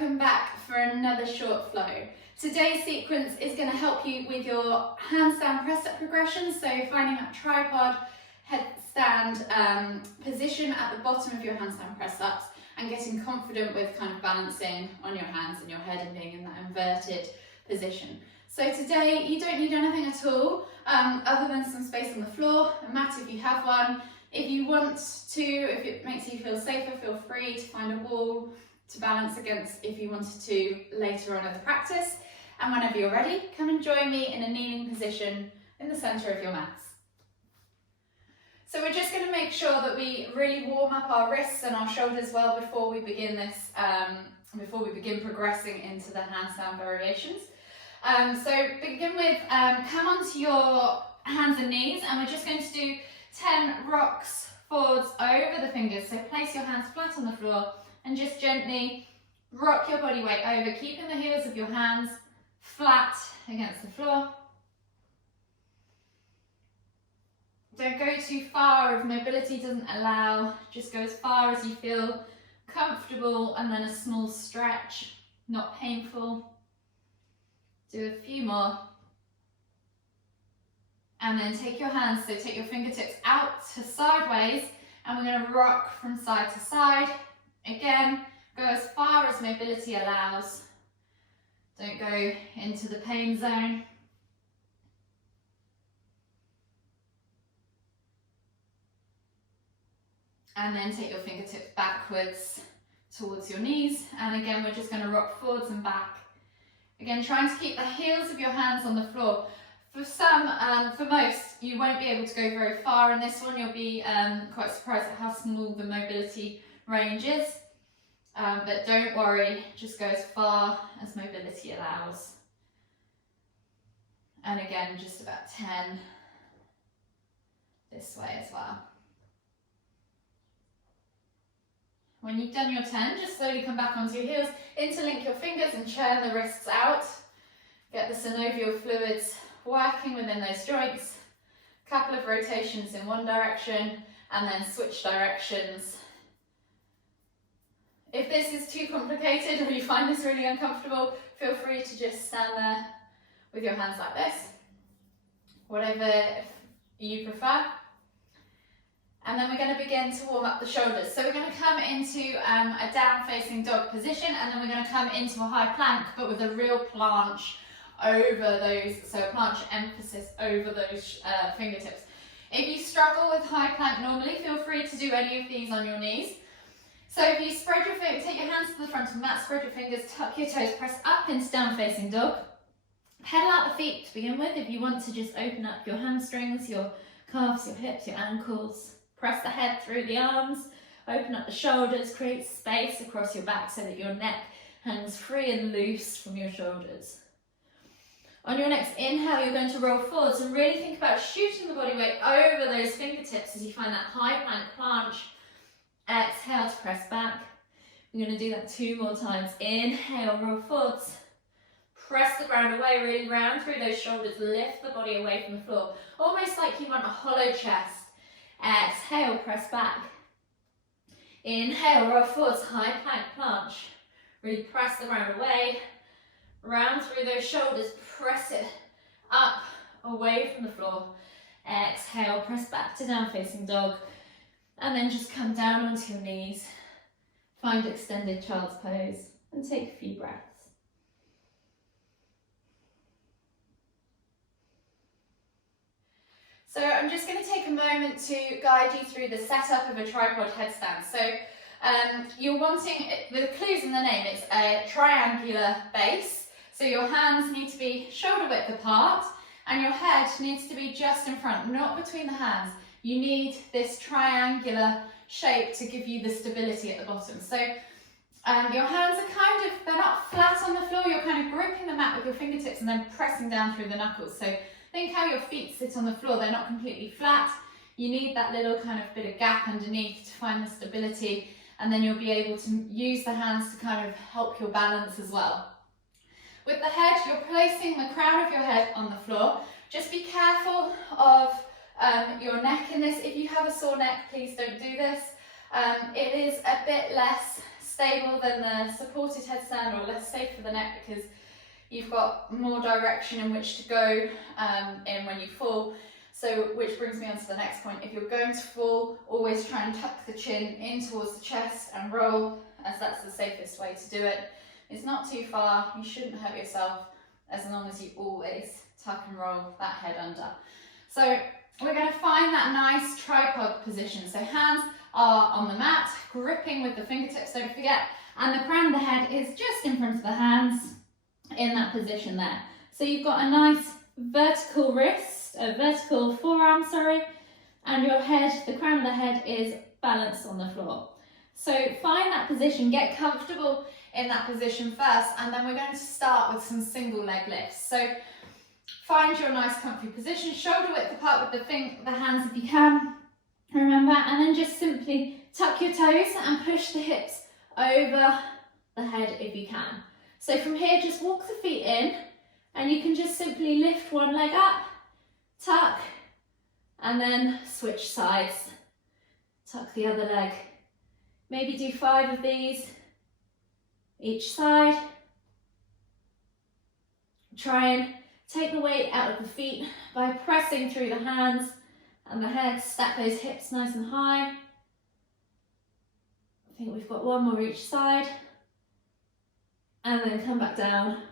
welcome back for another short flow. Today's sequence is going to help you with your handstand press-up progression, so finding that tripod headstand position at the bottom of your handstand press-ups and getting confident with kind of balancing on your hands and your head and being in that inverted position. So today you don't need anything at all other than some space on the floor, a mat if you have one. If you want to, if it makes you feel safer, feel free to find a wall to balance against if you wanted to later on in the practice. And whenever you're ready, come and join me in a kneeling position in the centre of your mats. So we're just going to make sure that we really warm up our wrists and our shoulders well before we begin this, before we begin progressing into the handstand variations. So begin with, come onto your hands and knees, and we're just going to do 10 rocks forwards over the fingers. So place your hands flat on the floor and just gently rock your body weight over, keeping the heels of your hands flat against the floor. Don't go too far if mobility doesn't allow, just go as far as you feel comfortable, and then a small stretch, not painful. Do a few more. And then take your hands, so take your fingertips out to sideways, and we're going to rock from side to side. Again, go as far as mobility allows. Don't go into the pain zone. And then take your fingertips backwards towards your knees. And again, we're just going to rock forwards and back. Again, trying to keep the heels of your hands on the floor. For some, for most, you won't be able to go very far in this one. You'll be quite surprised at how small the mobility range is. But don't worry, just go as far as mobility allows. And again, just about 10 this way as well. When you've done your 10, just slowly come back onto your heels, interlink your fingers and churn the wrists out. Get the synovial fluids working within those joints. A couple of rotations in one direction and then switch directions. If this is too complicated or you find this really uncomfortable, feel free to just stand there with your hands like this, whatever you prefer. And then we're going to begin to warm up the shoulders. So we're going to come into a down-facing dog position, and then we're going to come into a high plank, but with a real planche over those, so a planche emphasis over those fingertips. If you struggle with high plank normally, feel free to do any of these on your knees. So if you spread your fingers, take your hands to the front of the mat, spread your fingers, tuck your toes, press up into down-facing dog. Pedal out the feet to begin with. If you want to just open up your hamstrings, your calves, your hips, your ankles. Press the head through the arms, open up the shoulders, create space across your back so that your neck hangs free and loose from your shoulders. On your next inhale, you're going to roll forwards and really think about shooting the body weight over those fingertips as you find that high plank planche. Exhale to press back. We're going to do that 2 more times. Inhale, roll forwards. Press the ground away, really round through those shoulders, lift the body away from the floor. Almost like you want a hollow chest. Exhale, press back. Inhale, roll forwards, high plank planche. Really press the ground away, round through those shoulders, press it up, away from the floor. Exhale, press back to down facing dog. And then just come down onto your knees. Find extended child's pose and take a few breaths. So I'm just going to take a moment to guide you through the setup of a tripod headstand. So you're wanting, the clue's in the name, it's a triangular base. So your hands need to be shoulder width apart and your head needs to be just in front, not between the hands. You need this triangular shape to give you the stability at the bottom. So your hands are kind of, they're not flat on the floor, you're kind of gripping the mat with your fingertips and then pressing down through the knuckles. So think how your feet sit on the floor, they're not completely flat. You need that little kind of bit of gap underneath to find the stability, and then you'll be able to use the hands to kind of help your balance as well. With the head, you're placing the crown of your head on the floor. Just be careful of your neck in this. If you have a sore neck, please don't do this. It is a bit less stable than the supported headstand, or less safe for the neck because you've got more direction in which to go in when you fall. So, which brings me on to the next point. If you're going to fall, always try and tuck the chin in towards the chest and roll, as that's the safest way to do it. It's not too far, you shouldn't hurt yourself, as long as you always tuck and roll that head under. So we're going to find that nice tripod position. So hands are on the mat, gripping with the fingertips, don't forget, and the crown of the head is just in front of the hands in that position there. So you've got a nice vertical wrist, a vertical forearm, sorry, and your head, the crown of the head is balanced on the floor. So find that position, get comfortable in that position first, and then we're going to start with some single leg lifts. So find your nice comfy position, shoulder width apart with the hands if you can, remember, and then just simply tuck your toes and push the hips over the head if you can. So from here, just walk the feet in, and you can just simply lift one leg up, tuck, and then switch sides. Tuck the other leg. Maybe do 5 of these each side. Try and take the weight out of the feet by pressing through the hands and the head. Stack those hips nice and high. I think we've got 1 more each side. And then come back down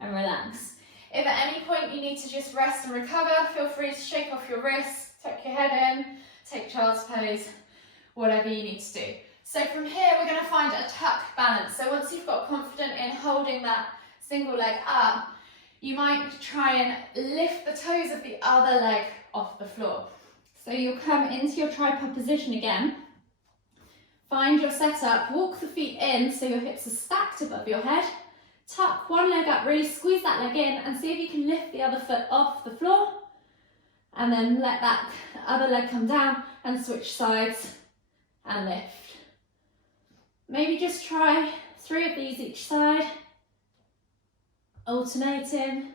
and relax. If at any point you need to just rest and recover, feel free to shake off your wrists, tuck your head in, take child's pose, whatever you need to do. So from here, we're going to find a tuck balance. So once you've got confident in holding that single leg up, you might try and lift the toes of the other leg off the floor. So you'll come into your tripod position again. Find your setup, walk the feet in so your hips are stacked above your head. Tuck one leg up, really squeeze that leg in and see if you can lift the other foot off the floor. And then let that other leg come down and switch sides and lift. Maybe just try 3 of these each side, alternating.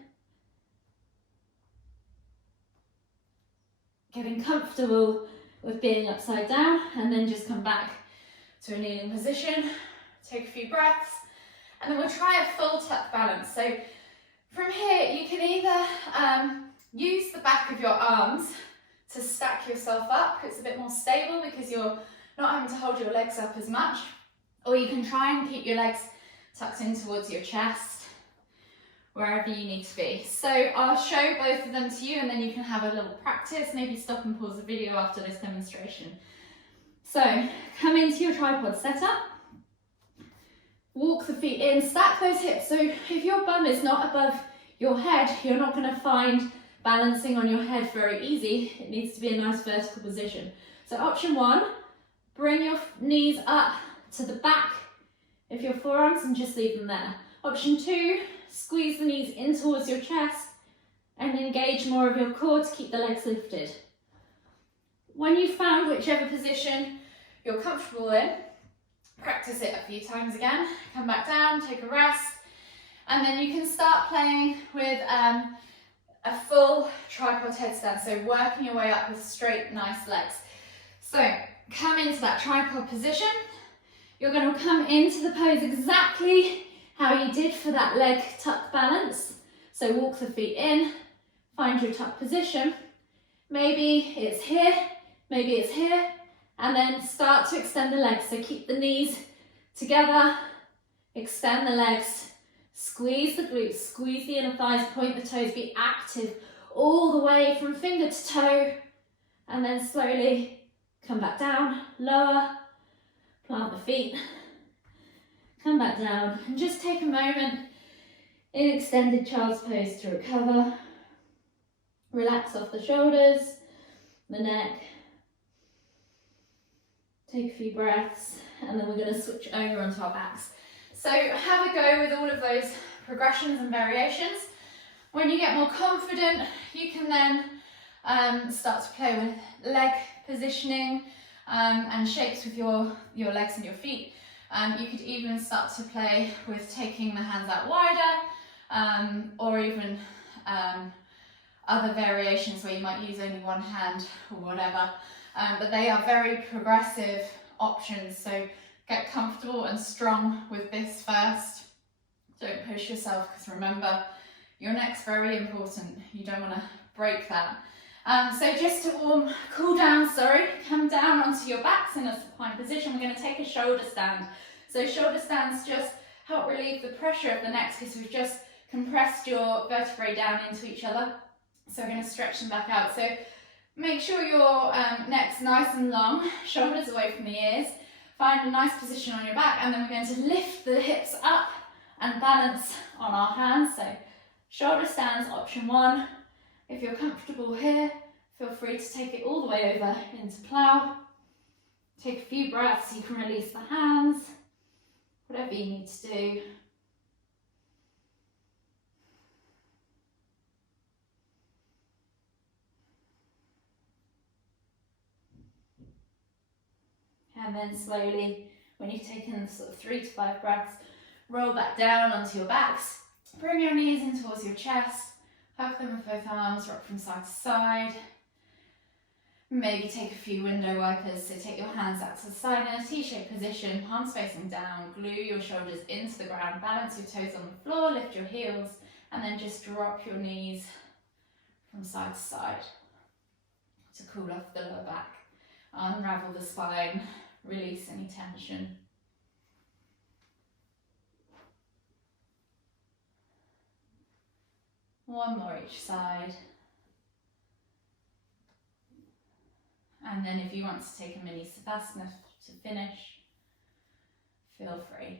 Getting comfortable with being upside down, and then just come back to a kneeling position. Take a few breaths, and then we'll try a full tuck balance. So from here, you can either use the back of your arms to stack yourself up. It's a bit more stable because you're not having to hold your legs up as much. Or you can try and keep your legs tucked in towards your chest, wherever you need to be. So I'll show both of them to you, and then you can have a little practice, maybe stop and pause the video after this demonstration. So come into your tripod setup, walk the feet in, stack those hips. So if your bum is not above your head, you're not going to find balancing on your head very easy. It needs to be a nice vertical position. So option 1, bring your knees up to the back of your forearms and just leave them there. Option 2, squeeze the knees in towards your chest and engage more of your core to keep the legs lifted. When you've found whichever position you're comfortable in, practice it a few times again. Come back down, take a rest, and then you can start playing with a full tripod headstand, so working your way up with straight, nice legs. So come into that tripod position. You're going to come into the pose exactly how you did for that leg tuck balance. So walk the feet in, find your tuck position. Maybe it's here, maybe it's here, and then start to extend the legs. So keep the knees together, extend the legs, squeeze the glutes, squeeze the inner thighs, point the toes, be active all the way from finger to toe, and then slowly come back down, lower, plant the feet, come back down, and just take a moment in extended child's pose to recover. Relax off the shoulders, the neck. Take a few breaths, and then we're going to switch over onto our backs. So have a go with all of those progressions and variations. When you get more confident, you can then start to play with leg positioning and shapes with your legs and your feet. You could even start to play with taking the hands out wider, or even other variations where you might use only one hand or whatever. But they are very progressive options, so Get comfortable and strong with this first. Don't push yourself, because remember, your neck's very important. You don't want to break that. So just to cool down, come down onto your backs in a supine position. We're going to take a shoulder stand. So shoulder stands just help relieve the pressure of the neck, because we've just compressed your vertebrae down into each other. So we're going to stretch them back out. So make sure your neck's nice and long, shoulders away from the ears. Find a nice position on your back, and then we're going to lift the hips up and balance on our hands. So shoulder stands, option 1. If you're comfortable here, feel free to take it all the way over into plough. Take a few breaths, you can release the hands, whatever you need to do. And then slowly, when you've taken sort of 3 to 5 breaths, roll back down onto your backs. Bring your knees in towards your chest. Hug them with both arms, rock from side to side. Maybe take a few window wipers. So take your hands out to the side in a T-shaped position, palms facing down. Glue your shoulders into the ground. Balance your toes on the floor, lift your heels, and then just drop your knees from side to side to cool off the lower back. Unravel the spine. Release any tension. One more each side. And then if you want to take a mini Savasana to finish, feel free.